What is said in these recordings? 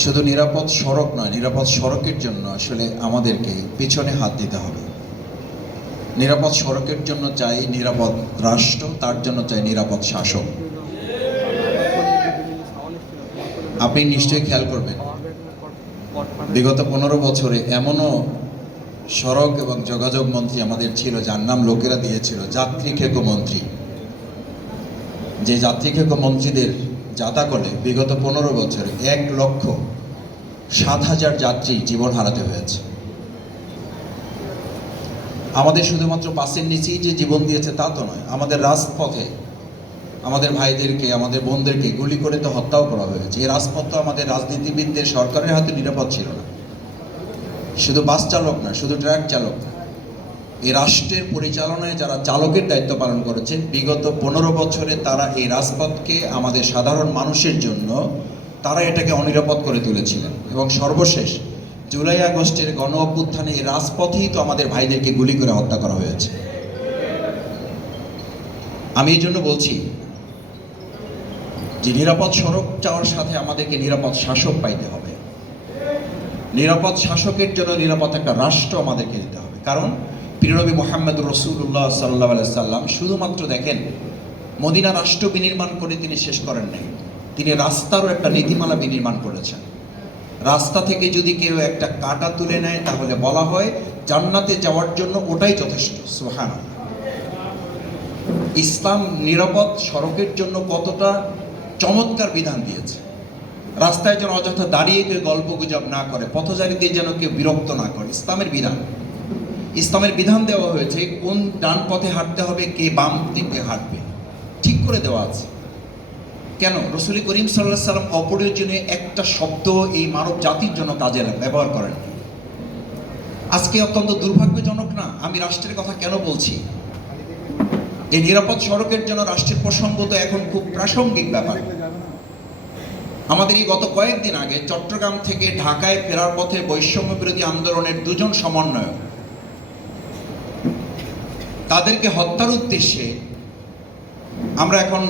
শুধু নিরাপদ সড়ক নয়, নিরাপদ সড়কের জন্য আসলে আমাদেরকে পিছনে হাত দিতে হবে। নিরাপদ সড়কের জন্য চাই নিরাপদ রাষ্ট্র, তার জন্য চাই নিরাপদ শাসক। আপনি নিশ্চয়ই খেয়াল করবেন, বিগত 15 বছরে এমনও সড়ক এবং যোগাযোগ মন্ত্রী আমাদের ছিল যার নাম লোকেরা দিয়েছিল যাত্রী খেকো মন্ত্রী। যে যাত্রী খেকো মন্ত্রীদের জাতাকলে বিগত 15 বছরে 1,07,000 যাত্রী জীবন হারাতে হয়েছে। আমাদের শুধুমাত্র বাসের নিচেই যে জীবন দিয়েছে তা তো নয়, আমাদের রাজপথে আমাদের ভাইদেরকে, আমাদের বোনদেরকে গুলি করে তো হত্যাও করা হয়েছে। এই রাজপথ তো আমাদের রাজনীতিবিদদের, সরকারের হাতে নিরাপদ ছিল না। শুধু বাস চালক না, শুধু ট্রাক চালক না, এই রাষ্ট্রের পরিচালনায় যারা চালকের দায়িত্ব পালন করেছেন বিগত 15 বছরে তারা এই রাজপথকে আমাদের সাধারণ মানুষের জন্য তারা এটাকে অনিরাপদ করে তুলেছিলেন। এবং সর্বশেষ জুলাই আগস্টের গণ অভ্যুত্থানে এই রাজপথেই তো আমাদের ভাইদেরকে গুলি করে হত্যা করা হয়েছে। আমি এই জন্য বলছি যে নিরাপদ সড়ক চাওয়ার সাথে আমাদেরকে নিরাপদ শাসক পাইতে হবে। নিরাপদ শাসকের জন্য নিরাপদ একটা রাষ্ট্র আমাদেরকে দিতে হবে। কারণ প্রিয় নবী মুহাম্মদ রাসূলুল্লাহ সাল্লাল্লাহু আলাইহি সাল্লাম শুধুমাত্র দেখেন মদিনা রাষ্ট্র বিনির্মাণ করে তিনি শেষ করেন নাই, তিনি রাস্তারও একটা নীতিমালা বিনির্মাণ করেছেন। রাস্তা থেকে যদি কেউ একটা কাঁটা তুলে নেয় তাহলে বলা হয় জান্নাতে যাওয়ার জন্য ওটাই যথেষ্ট। সুবহানাল্লাহ। ইসলাম নিরাপদ সড়কের জন্য কতটা চমৎকার বিধান দিয়েছে। রাস্তায় যেন অযথা দাঁড়িয়ে কেউ গল্প গুজব না করে, পথচারীদের যেন কেউ বিরক্ত না করে। ইসলামের বিধান, ইসলামের বিধান দেওয়া হয়েছে কোন ডান পথে হাঁটতে হবে, কে বাম দিকে হাঁটবে, ঠিক করে দেওয়া আছে। কেন? রাসূল করিম সাল্লাল্লাহু আলাইহি সাল্লাম অপ্রয়োজনীয় একটা শব্দ এই মানব জাতির জন্য কাজে ব্যবহার করেন। আজকে অত্যন্ত দুর্ভাগ্যজনক না? আমি রাষ্ট্রের কথা কেন বলছি? এই নিরাপদ সড়কের জন্য রাষ্ট্রের প্রসঙ্গ তো এখন খুব প্রাসঙ্গিক ব্যাপার। আমাদের এই গত কয়েকদিন আগে চট্টগ্রাম থেকে ঢাকায় ফেরার পথে বৈষম্য বিরোধী আন্দোলনের 2 জন সমন্বয়ক, তাদেরকে হত্যার উদ্দেশ্যে আমরা এখন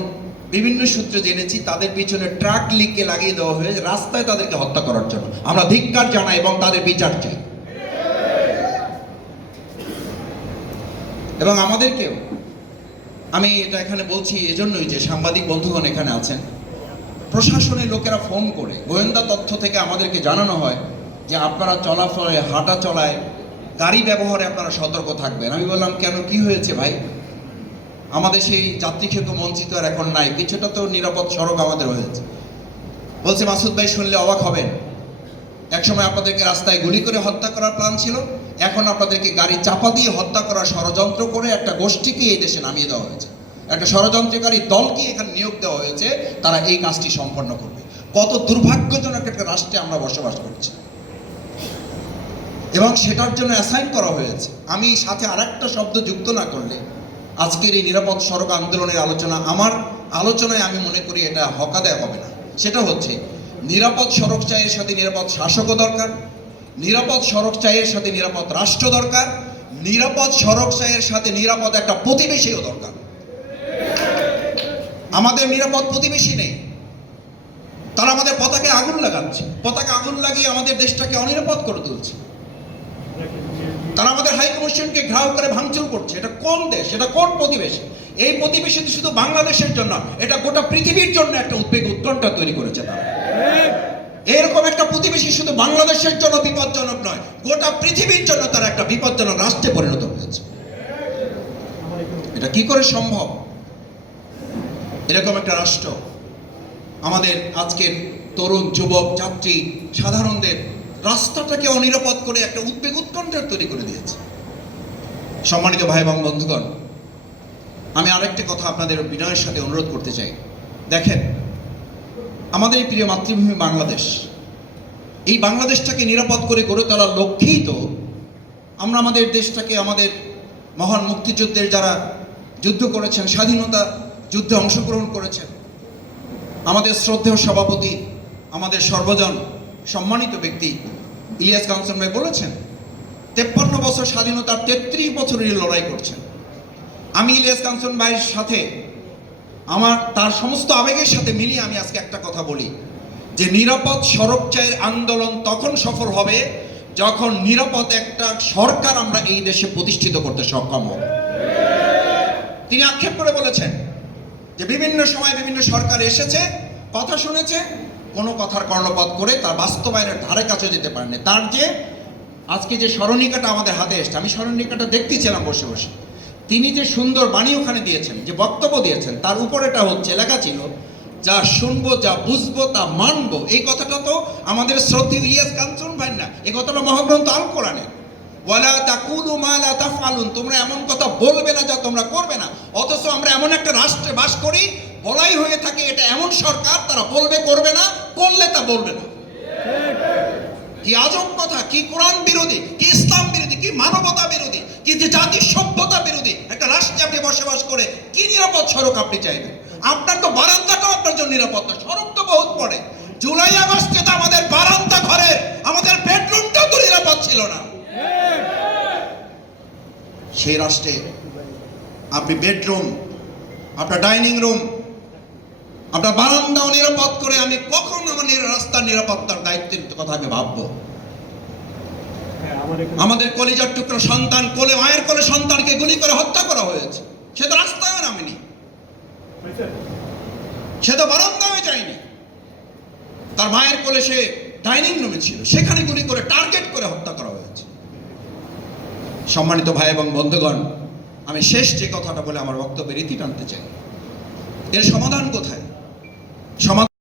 বিভিন্ন সূত্রে জেনেছি তাদের পিছনে ট্রাক লিকে লাগিয়ে দেওয়া হয়েছে রাস্তায় তাদেরকে হত্যা করার জন্য। আমরা ধিক্কার জানাই এবং তাদের বিচার চাই। এবং আমাদেরকেও, আমি এটা এখানে বলছি এজন্যই যে সাংবাদিক বন্ধুগণ এখানে আছেন, প্রশাসনের লোকেরা ফোন করে গোয়েন্দা তথ্য থেকে আমাদেরকে জানানো হয় যে আপনারা চলাফলে, হাঁটা চলায়, গাড়ি ব্যবহারে আপনারা সতর্ক থাকবেন। আমি বললাম কেন, কি হয়েছে ভাই? আমাদের সেই যাত্রী খেকো মঞ্চিত আর এখন নাই, কিছুটা তো নিরাপদ সড়ক আমাদের হয়েছে। বলছে মাসুদ ভাই শুনলে অবাক হবেন, একসময় আপনাদেরকে রাস্তায় গুলি করে হত্যা করার প্ল্যান ছিল, এখন আপনাদেরকে গাড়ি চাপা দিয়ে হত্যা করার ষড়যন্ত্র করে একটা গোষ্ঠীকে এই দেশে নামিয়ে দেওয়া হয়েছে, একটা ষড়যন্ত্রকারী দলকে এখানে নিয়োগ দেওয়া হয়েছে, তারা এই কাজটি সম্পন্ন করবে। কত দুর্ভাগ্যজনক একটা রাষ্ট্রে আমরা বসবাস করছি এবং সেটার জন্য অ্যাসাইন করা হয়েছে। আমি সাথে আরেকটা শব্দ যুক্ত না করলে আজকের এই নিরাপদ সড়ক আন্দোলনের আলোচনা, আমার আলোচনায় আমি মনে করি এটা হকাদায় হবে না। সেটা হচ্ছে নিরাপদ সড়ক চাইয়ের সাথে নিরাপদ শাসকও দরকার, নিরাপদ সড়ক চাইয়ের সাথে নিরাপদ রাষ্ট্র দরকার, নিরাপদ সড়ক চাইয়ের সাথে নিরাপদ একটা প্রতিবেশীও দরকার। আমাদের নিরাপদ প্রতিবেশী নেই, তারা আমাদের পতাকায় আগুন লাগাচ্ছে, পতাকা আগুন লাগিয়ে আমাদের দেশটাকে অনিরাপদ করে তুলছে। তারা আমাদের হাই কমিশনকে ঘেরাও করে ভাঙচুর করছে। এটা কোন দেশ? এটা কোন প্রতিবেশী? এই প্রতিবেশী শুধু বাংলাদেশের জন্য, এটা গোটা পৃথিবীর জন্য একটা উদ্বেগ, উৎকণ্ঠা তৈরি করেছে তারা। এরকম একটা প্রতিবেশী শুধু বাংলাদেশের জন্য বিপজ্জনক নয়, গোটা পৃথিবীর জন্য তারা একটা বিপজ্জনক রাষ্ট্রে পরিণত হয়েছে। এটা কি করে সম্ভব? এরকম একটা রাষ্ট্র আমাদের আজকের তরুণ, যুবক, যাত্রী, সাধারণদের রাস্তাটাকে অনিরাপদ করে একটা উদ্বেগ, উৎকণ্ঠা তৈরি করে দিয়েছে। সম্মানিত ভাই এবং বন্ধুগণ, আমি আরেকটি কথা আপনাদের বিনয়ের সাথে অনুরোধ করতে চাই। দেখেন, আমাদের এই প্রিয় মাতৃভূমি বাংলাদেশ, এই বাংলাদেশটাকে নিরাপদ করে গড়ে তোলার লক্ষ্যেই তো আমরা আমাদের দেশটাকে, আমাদের মহান মুক্তিযুদ্ধের যারা যুদ্ধ করেছেন, স্বাধীনতা যুদ্ধে অংশগ্রহণ করেছেন, আমাদের শ্রদ্ধেয় সভাপতি, আমাদের সর্বজন সম্মানিত ব্যক্তি ইলিয়াস কাঞ্চন ভাই বলেছেন 53 বছর স্বাধীনতার 33 বছরের লড়াই করছেন। আমি ইলিয়াস কাঞ্চন ভাইয়ের সাথে তার সমস্ত আবেগের সাথে মিলিয়ে আমি আজকে একটা কথা বলি যে যে নিরাপদ সড়ক চাইয়ের আন্দোলন তখন সফল হবে যখন নিরাপদ একটা সরকার আমরা এই দেশে প্রতিষ্ঠিত করতে সক্ষম হব। তিনি আক্ষেপ করে বলেছেন যে বিভিন্ন সময় বিভিন্ন সরকার এসেছে, কথা শুনেছে, কোনো কথার কর্ণপাত করে তার বাস্তবায়নের ধারে কাছে যেতে পারেনি। তার যে আজকে যে স্মরণিকাটা আমাদের হাতে এসছে, আমি স্মরণিকাটা দেখতেছিলাম বসে বসে, তিনি যে সুন্দর বাণী ওখানে দিয়েছেন, যে বক্তব্য দিয়েছেন, তার উপরেটা হচ্ছে লেখা ছিল, যা শুনবো যা বুঝবো তা মানবো। এই কথাটা তো আমাদের শ্রদ্ধেয় ইলিয়াস কাঞ্চন ভাই না, এই কথাটা মহাগ্রন্থ আল কোরআনে, ওয়ালা তাকুলু মা লা তাফআলুন, তোমরা এমন কথা বলবে না যা তোমরা করবে না। অথচ আমরা এমন একটা রাষ্ট্রে বাস করি, বলাই হয়ে থাকে এটা এমন সরকার, তারা বলবে করবে না, করলে তা বলবে না। কি আজব কথা, কি কোরআন বিরোধী, কি ইসলাম বিরোধী, কি মানবতা বিরোধী, কি যে জাতির সভ্যতা বিরোধী একটা রাষ্ট্রে আপনি বসবাস করে কি নিরাপদ সড়ক আপনি চাইবেন? আপনার তো বারান্দাটাও আপনার জন্য নিরাপদ না, সড়ক তো বহুত পড়ে। জুলাই আগস্টে তো আমাদের বারান্দা ঘরের, আমাদের বেডরুমটাও তো নিরাপদ ছিল না। সেই রাষ্ট্রে আপনি বেডরুম, আপনার ডাইনিং রুম, আপনার বারান্দাও নিরাপদ করে আমি কখন আমার রাস্তার নিরাপত্তার দায়িত্বের কথা আমি ভাববো? আমাদের কলিজার টুকরো সন্তান, কোলে মায়ের কোলে সন্তানকে গুলি করে হত্যা করা হয়েছে, সে তো রাস্তায় নামেনি, সে তো বারান্দায় যায়নি, তার মায়ের কোলে সে ডাইনিং রুমে ছিল, সেখানে গুলি করে টার্গেট করে হত্যা করা হয়েছে। সম্মানিত ভাই এবং বন্ধুগণ, আমি শেষ যে কথাটা বলে আমার বক্তব্যের ইতি টানতে চাই, এর সমাধান কোথায়? সমাধান